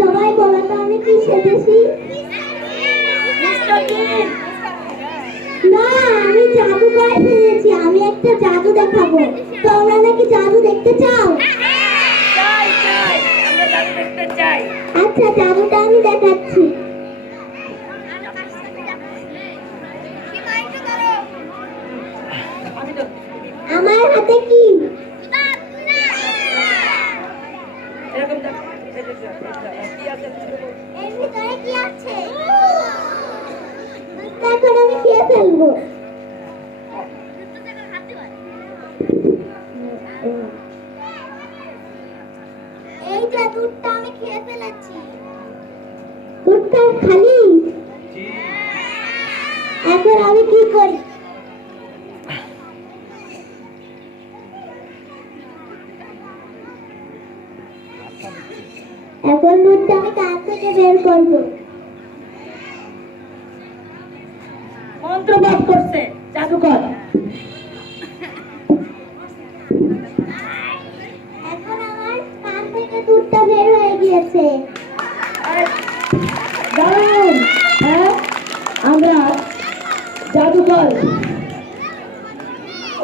সবাই বলো তো আমি কি সেজেছি? না, আমি জাদুকর সেজেছি। আমি একটা জাদু দেখাবো। তোমরা নাকি জাদু দেখতে চাও? আচ্ছা, জাদুটা আমি দেখাচ্ছি। আমার হাতে কি? এর ভিতরে কি আছে? এখন আমি খেয়ে ফেলবো। এই যে দুধটা আমি খেয়ে ফেলেছি। দুধটা খালি? এখন আমি কি করি? এখন দুধটা আমি কান থেকে বের করবো। মন্ত্র পাঠ করছে জাদুকর। এখন আমার কান থেকে দুধটা বের হয়ে গিয়েছে। দারুণ! হ্যাঁ, আমরা জাদুকর,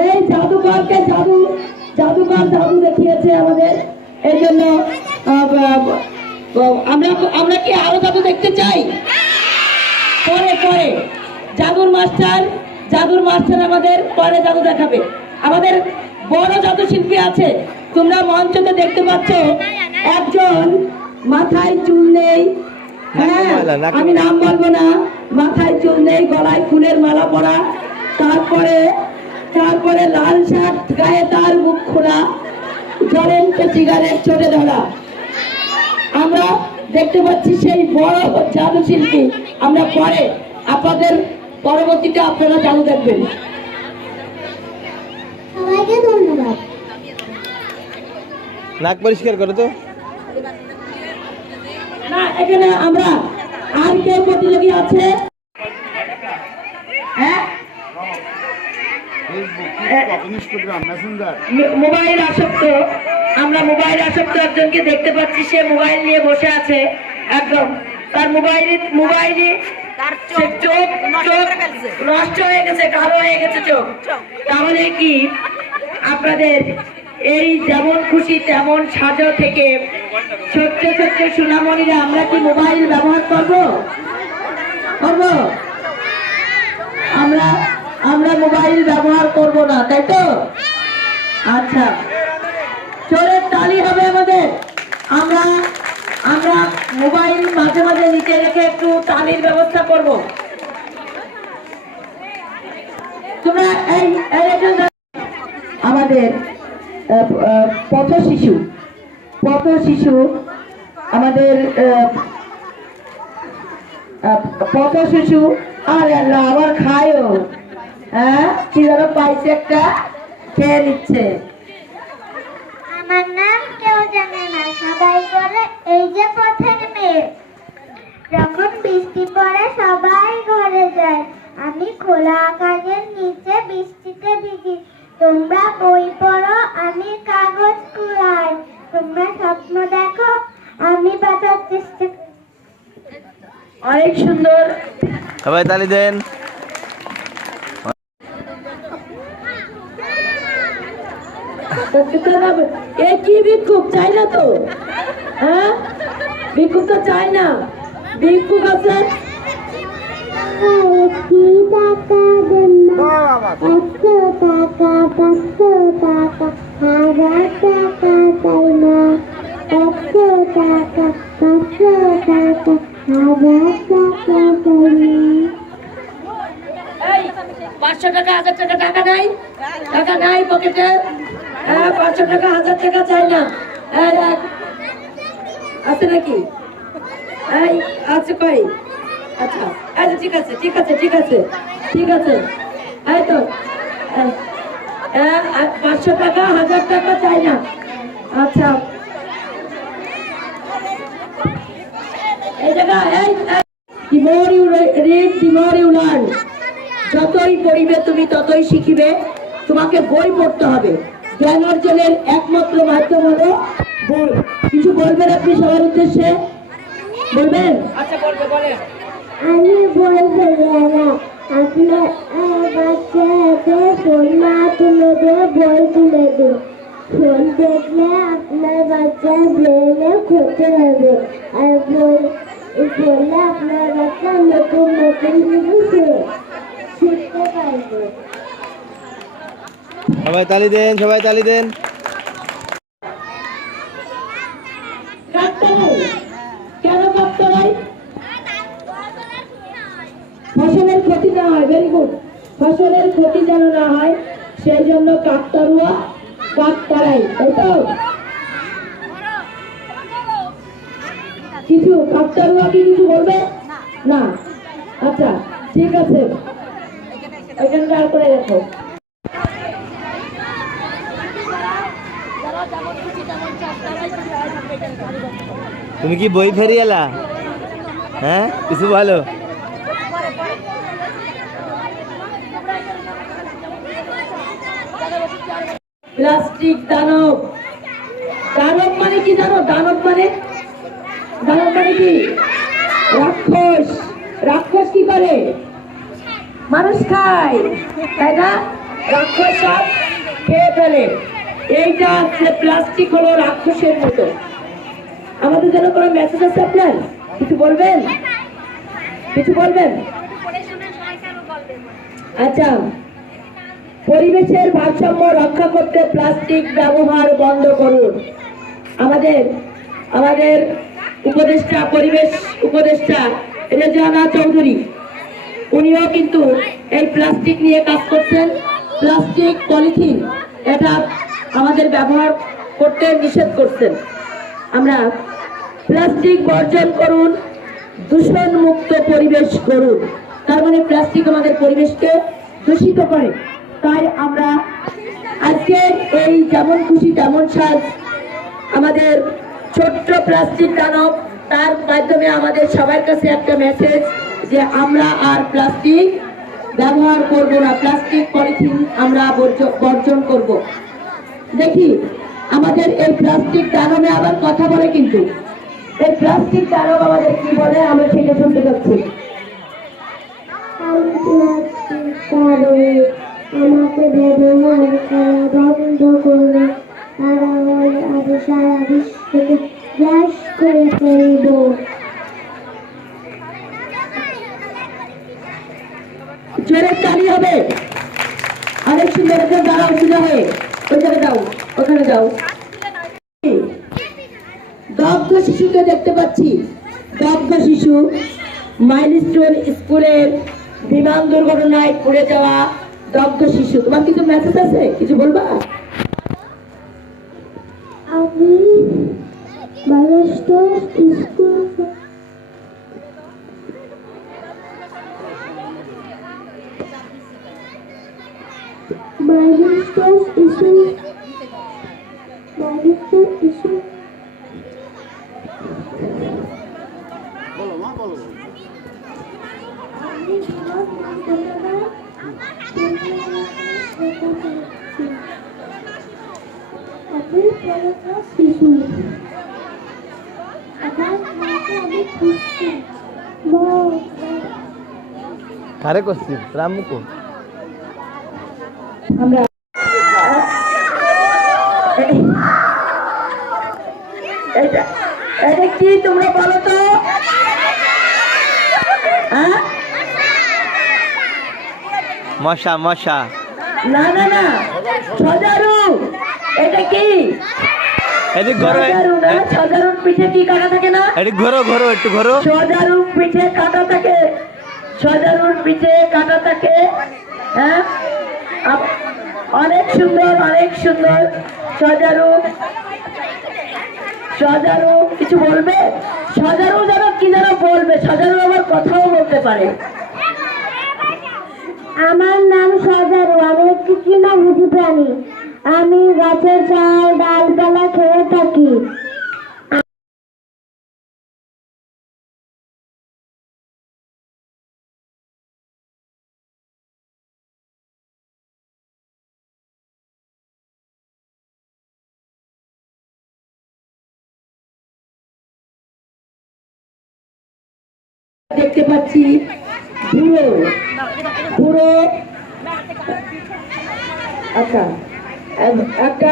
এই জাদুকরকে জাদুকর জাদু দেখিয়েছে আমাদের। এই জন্য আমরা কি আরো জাদু দেখতে চাই? পরে পরে জাদুর মাস্টার আমাদের পরে জাদু দেখাবে। আমাদের বড় জাদু শিল্পী আছে, তোমরা মঞ্চতে দেখতে পাচ্ছ। একজন মাথায় চুল নেই, হ্যাঁ আমি নাম বলবো না, মাথায় চুল নেই, গলায় ফুলের মালা পরা, তারপরে লাল শার্ট গায়ে, তার মুখ খোলা, জ্বলন্ত সিগারেট ছোটে ধরা। আমরা দেখতে পাচ্ছি সেই বড় জাদু শিল্পী। আমরা পরে আপনাদের পরবর্তীতে আপনারা জাদু দেখবেন। সবাইকে ধন্যবাদ। নাক পরিষ্কার করো তো। না, এখানে আমরা আর কে প্রতিযোগী আছে? হ্যাঁ, মোবাইল আসক্ত, আমরা মোবাইল আসক্ত একজনকে দেখতে পাচ্ছি। সে মোবাইল নিয়ে বসে আছে, একদম তার মোবাইলে চোখ নষ্ট হয়ে গেছে, কালো হয়ে গেছে চোখ। তাহলে কি আপনাদের এই যেমন খুশি তেমন সাজা থেকে ছোট্ট ছোট্ট সোনামণিরা আমরা কি মোবাইল ব্যবহার করব? আমরা মোবাইল ব্যবহার করব না, তাই তো? আচ্ছা, জোরে তালি হবে আমাদের। আমরা মোবাইল মাঝে মাঝে নিচে রেখে একটু তালির ব্যবস্থা করব। তোমরা আমাদের পথ শিশু আমাদের পথ শিশু। আরে আল্লাহ, আবার খায়ও। হ্যাঁ, কি যেন পাইছে, একটা খেয়ে নিচ্ছে। আমার নাম কেউ জানে না, সবাই বলে এই যে পথের মেয়ে। যখন বৃষ্টি পড়ে সবাই ঘরে যায়, আমি খোলা আকাশের নিচে বৃষ্টিতে ভিজি। তোমরা বই পড়ো, আমি কাগজ কুড়াই। তোমরা স্বপ্ন দেখো, আমি বাঁচার চেষ্টা। অনেক সুন্দর, সবাই তালি দেন। এ কি ভিক্ষুক? চাই না তো? হ্যাঁ, ভিক্ষুক তো চাই না। ভিক্ষুক আছে, টাকা দেন না, 100 টাকা, 500 টাকা, 1000 টাকা চাই না। 100 টাকা, 500 টাকা, 1000 টাকা চাই না। 500 টাকা 1000 টাকা টাকা নাই পকেটে। 500 টাকা 1000 টাকা চাই না। আছে নাকি? আছে কই? আচ্ছা আচ্ছা, ঠিক আছে ঠিক আছে ঠিক আছে ঠিক আছে। এই তো 500 টাকা 1000 টাকা চাই না। আচ্ছা, এই জায়গা the more you read, the more you learn. যতই পড়িবে তুমি ততই শিখিবে। তোমাকে বই পড়তে হবে। জ্ঞান অর্জনের একমাত্র মাধ্যম হলো বই। কিছু বলবেন আপনি সবার উদ্দেশ্যে? বলবেন? আচ্ছা বলবে বলেন। আমি বলতে গেলাম আপনার বাচ্চা হাতে ফোন না তুলে দিয়ে বই তুলে দিন। ফোন দেখলে আপনার বাচ্চার ব্রেনে ক্ষতি হবে, আর বই পড়লে আপনার বাচ্চা নতুন নতুন জিনিস শিখতে পারবে। সবাই তালি দেন, সবাই তালি দেন। কাকতাড়াই, কেন কাকতাড়াই? ফসলের ক্ষতি না হয়, ভেরি গুড। ফসলের ক্ষতি যেন না হয় সেই জন্য কাকতাড়ুয়া, কাকতাড়াই, তাই তো? কিছু কাকতাড়ুয়া কি কিছু বলবে না? আচ্ছা ঠিক আছে, এখানে দাঁড় করে রাখো। তুমি কি বই ফেরিয়েলা? হ্যাঁ, কিছু ভালো। প্লাস্টিক দানব, দানব মানে কি জানো? দানব মানে, দানব মানে কি? রাক্ষস। রাক্ষস কি করে? মানুষ খায়, তাই না? রাক্ষস সব খেয়ে ফেলে। এইটা যে প্লাস্টিক হলো রাক্ষসের মতো। আমাদের জন্য কোনো মেসেজ আছে আপনার? কিছু বলবেন? কিছু বলবেন? আচ্ছা, পরিবেশের ভারসাম্য রক্ষা করতে প্লাস্টিক ব্যবহার বন্ধ করুন। আমাদের আমাদের উপদেষ্টা, পরিবেশ উপদেষ্টা রেজানা চৌধুরী, উনিও কিন্তু এই প্লাস্টিক নিয়ে কাজ করছেন। প্লাস্টিক, পলিথিন এটা আমাদের ব্যবহার করতে নিষেধ করছেন। আমরা প্লাস্টিক বর্জন করুন, দূষণ মুক্ত পরিবেশ করুন। তার মানে প্লাস্টিক আমাদের পরিবেশকে দূষিত করে। তাই আমরা আজকে এই যেমন খুশি তেমন সাজ, আমাদের ছোট্ট প্লাস্টিক দানব, তার মাধ্যমে আমাদের সবার কাছে একটা মেসেজ যে আমরা আর প্লাস্টিক ব্যবহার করব না, প্লাস্টিক পলিথিন আমরা বর্জন করব। দেখি আমাদের এই প্লাস্টিক দানবে আবার কথা বলে, কিন্তু এই প্লাস্টিক দানব আমাদের কি বলে আমরা সেটা শুনতে পাচ্ছি। আমাকে ব্যবহার করা বন্ধ করলে আমি সারা বিশ্বকে গ্রাস করে ফেলব। জোরে তালি হবে। অনেক সুন্দর, দাঁড়াও সোজা হয়ে, ওই জায়গায় যাও, ওখানে যাও। দগ্ধ শিশুকে দেখতে পাচ্ছি, দগ্ধ শিশু মাইলস্টোন স্কুলের বিমান দুর্ঘটনায় পড়ে যাওয়া দগ্ধ শিশু। তোমার কিছু মেসেজ আছে, কিছু বলবা? আমি milestone school milestone school milestone school শিশু আমি খুঁজছি। কারে করছি রামুকো? আমরা এটা এটা কি তোমরা বলো তো? হ্যাঁ, মশা মশা। না না না, সজারু। এটা কি এদিক ঘরো, সজারু? না, সজারুর পিঠে কি কাটা থাকে না? এদিক ঘরো ঘরো, একটু ঘরো। সজারুর পিঠে কাটা থাকে, সজারুর পিঠে কাটা থাকে। হ্যাঁ, অনেক সুন্দর, অনেক সুন্দর। সজারু, সজারু কিছু বলবে? সজারু যেন কি যেন বলবে, সজারু আবার কথাও বলতে পারে। আমার নাম সজারু, আমি একটি তৃণভোজী প্রাণী। আমি গাছের চাল ডালপালা খেয়ে থাকি। দেখতে পাচ্ছি বুড়ো বুড়ো আচ্ছা একটা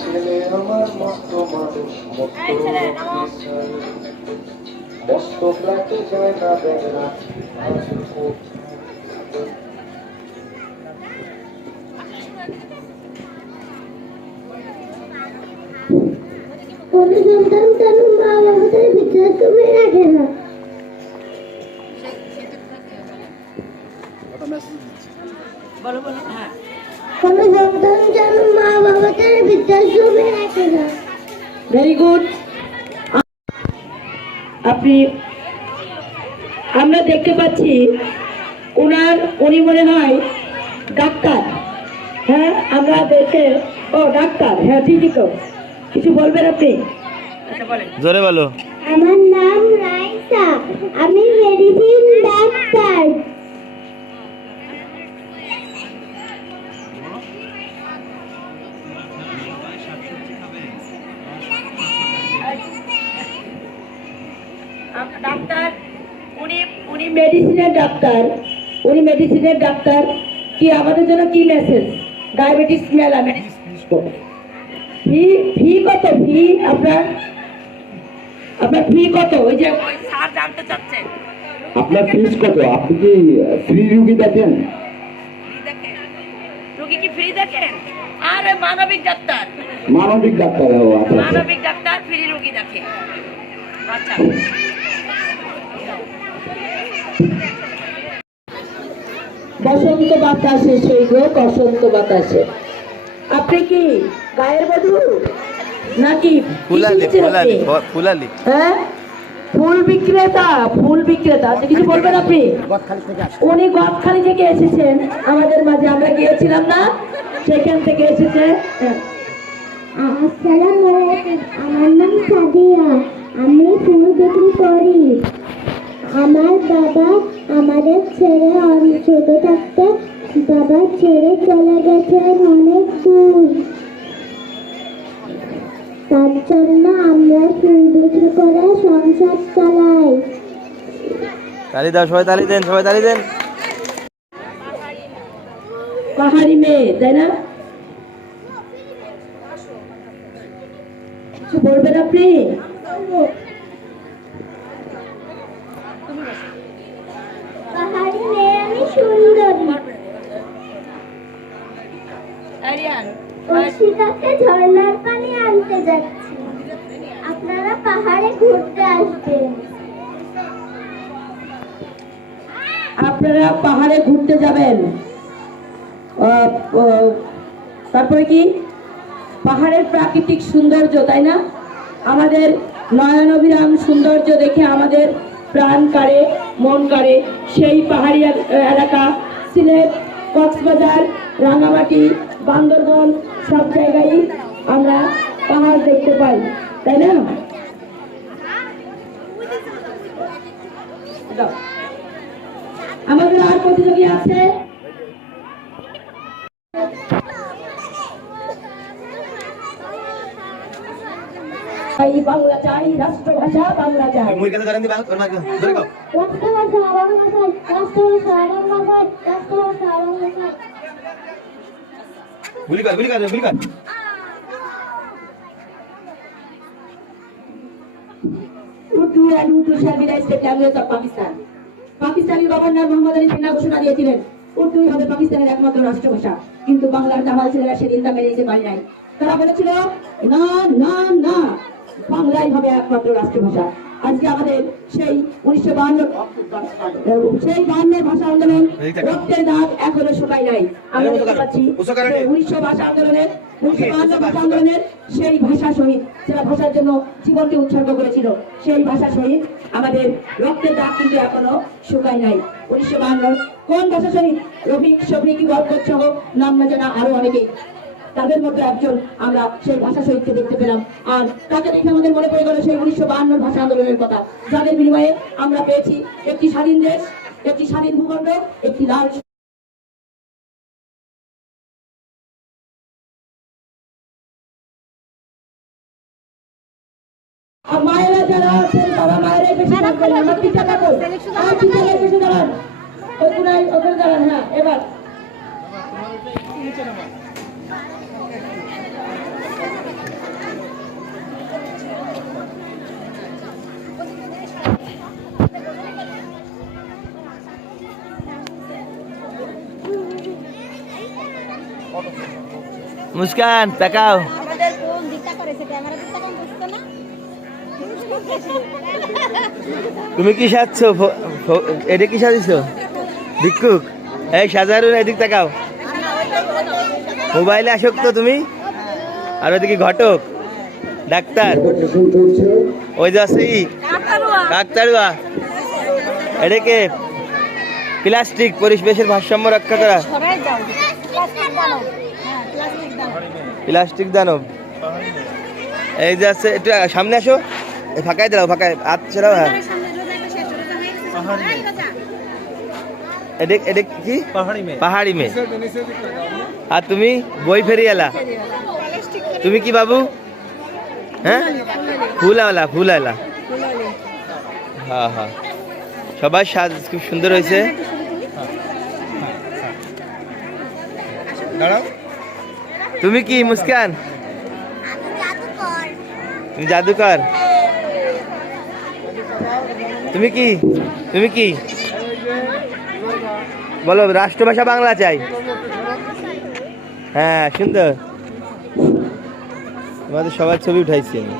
ছেলে আমার মস্ত মানুষ মস্ত ফ্ল্যাটে যায় না দেয় না কোনো সন্তান তার মা বাবাদের বৃদ্ধাশ্রমে রাখে না। কোনো সন্তান তার মা বাবাদের বৃদ্ধাশ্রমে রাখে না। Very good. আপনি আমরা দেখতে পাচ্ছি উনি মনে হয় ডাক্তার। হ্যাঁ আমরা দেখে ও ডাক্তার, হ্যাঁ ঠিকই তো। কিছু বলবেন আপনি? জোরে বলো। আমার নাম রাইসা, আমি মেডিসিন ডাক্তার। ডাক্তার উনি মেডিসিনের ডাক্তার। কি আমাদের জন্য কি মেসেজ? ডায়াবেটিস মেলা ফি কত? ফি আপনার ফি কত? ওই যে ওই স্যার জানতে চাচ্ছেন আপনার ফিস কত? আপনি কি ফ্রি রুগী দেখেন? রোগী কি ফ্রি দেখেন? আরে মানবিক ডাক্তার ও আচ্ছা আচ্ছা। মানবিক ডাক্তার ফ্রি রোগী দেখে। আচ্ছা বসন্ত বাতাসে সেই গো বসন্ত বাতাসে। আপনি কি গায়ের বধূ নাকি ফুলালি হ্যাঁ ফুল বিক্রেতা? আচ্ছা কিছু বলবেন আপনি? উনি গদখালি থেকে এসেছেন আমাদের মাঝে, আমরা গিয়েছিলাম না, সেখান থেকে এসেছে। আসসালামু আলাইকুম, আমার নাম সাদিয়া, আমি ফুল বিক্রি করি। আমার বাবা আমাদের ছেড়ে ছোট থাকতে বাবা ছেড়ে চলে গেছেন অনেক দূর। তার জন্য আমরা ফুল বিক্রি করে সংসার চালাই। তালি দাও, সবাই তালি দেন। পাহাড়ি মেয়ে তাই না? কিছু বলবেন আপনি? পাহাড়ি মেয়ে, আমি সুন্দরী। অর্ষিতাকে ঝর্ণার পানি আনতে যাচ্ছি, আপনারা পাহাড়ে ঘুরতে আসবেন। আপনারা পাহাড়ে ঘুরতে যাবেন, তারপরে কি পাহাড়ের প্রাকৃতিক সৌন্দর্য তাই না? আমাদের নয়নাভিরাম সৌন্দর্য দেখে আমাদের প্রাণ কাড়ে, মন কাড়ে। সেই পাহাড়ি এলাকা সিলেট, কক্সবাজার, রাঙামাটি, বান্দরবান সব জায়গায় আমরা পাহাড় দেখতে পাই তাই না? আমাদের আর প্রতিযোগী আছে। বাংলা চাই, রাষ্ট্রভাষা বাংলা চাই। রাষ্ট্রভাষা আমার ভাষায়, রাষ্ট্রভাষা আমার ভাষায়, রাষ্ট্রভাষা আমার ভাষায়। গুলি কর Urdu and Urdu shall be the state language of Pakistan. Pakistani governor Mohammad Ali Jinnah ঘোষণা দিয়েছিলেন উর্দুই হবে পাকিস্তানের একমাত্র রাষ্ট্রভাষা, কিন্তু বাংলার দামাল ছেলেরা সেদিন তা মেনে নিতে পারে নাই। তারা বলেছিল না না না, বাংলাই হবে একমাত্র রাষ্ট্রভাষা। আজকে আমাদের সেই 1952 সেই 52 ভাষা আন্দোলন রক্তের দাগ এখনো শুকায় নাই। আমরা দেখতে পাচ্ছি 1952 ভাষা আন্দোলনের সেই ভাষা শহীদ, যারা ভাষার জন্য জীবনকে উৎসর্গ করেছিল, সেই ভাষা শহীদ আমাদের রক্তের দাগ কিন্তু এখনো শুকায় নাই। 1952 কোন ভাষা শহীদ? রফিক, শফিক, বরকত সহ নাম না জানা আরো অনেকেই, তাদের মধ্যে একজন আমরা সেই ভাষা শহীদকে দেখতে পেলাম। আর তাকে দেখে আমাদের মনে পড়ে গেল সেই 1952 ভাষা আন্দোলনের কথা, যাদের বিনিময়ে আমরা পেয়েছি একটি স্বাধীন দেশ, একটি স্বাধীন ভূখণ্ড, একটি লাল। আর মায়েরা যারা আছেন তারা মায়েরাই বেশি থাকবেন, আমরা পিঠা খাবো আর পিঠাই বেশি দাঁড়ান, ওখানে দাঁড়ান। হ্যাঁ, এবার মুস্কান তাকাও। আমাদের কোন দিকটা করেছে, ক্যামেরা দিকটা কোন বুঝতো না। তুমি কি সাজছ? এটা কি সাজিছ? ভিক্ষুক। এই সাজারুন, এদিক তাকাও। মোবাইলে আসক্ত তুমি? আর ওদিকে ঘটক, ডাক্তার, ওই যে আছে কাকতারুয়া। এটাকে প্লাস্টিক, পরিবেশের ভারসাম্য রক্ষা করা। সবাই যাও, প্লাস্টিক দাও। হ্যাঁ, প্লাস্টিক দাও। প্লাস্টিক দানব। এই যে আছে, একটু সামনে আসো, ফাঁকায় দাও, ফাঁকায় হাত ছেড়াও। হ্যাঁ, এটা কি? পাহাড়ি মেয়ে। আর তুমি বই ফেরিয়ালা। তুমি কি বাবু? হ্যাঁ, ফুলাওয়ালা। ফুলাওয়ালা। হ্যাঁ হ্যাঁ, সবার সাজ খুব সুন্দর হয়েছে। তুমি কি মুস্কান? তুমি জাদুকর। তুমি কি? তুমি কি বলো? রাষ্ট্রভাষা বাংলা চাই। হ্যাঁ, সুন্দর। তোমাদের সবার ছবি উঠাইছি আমি।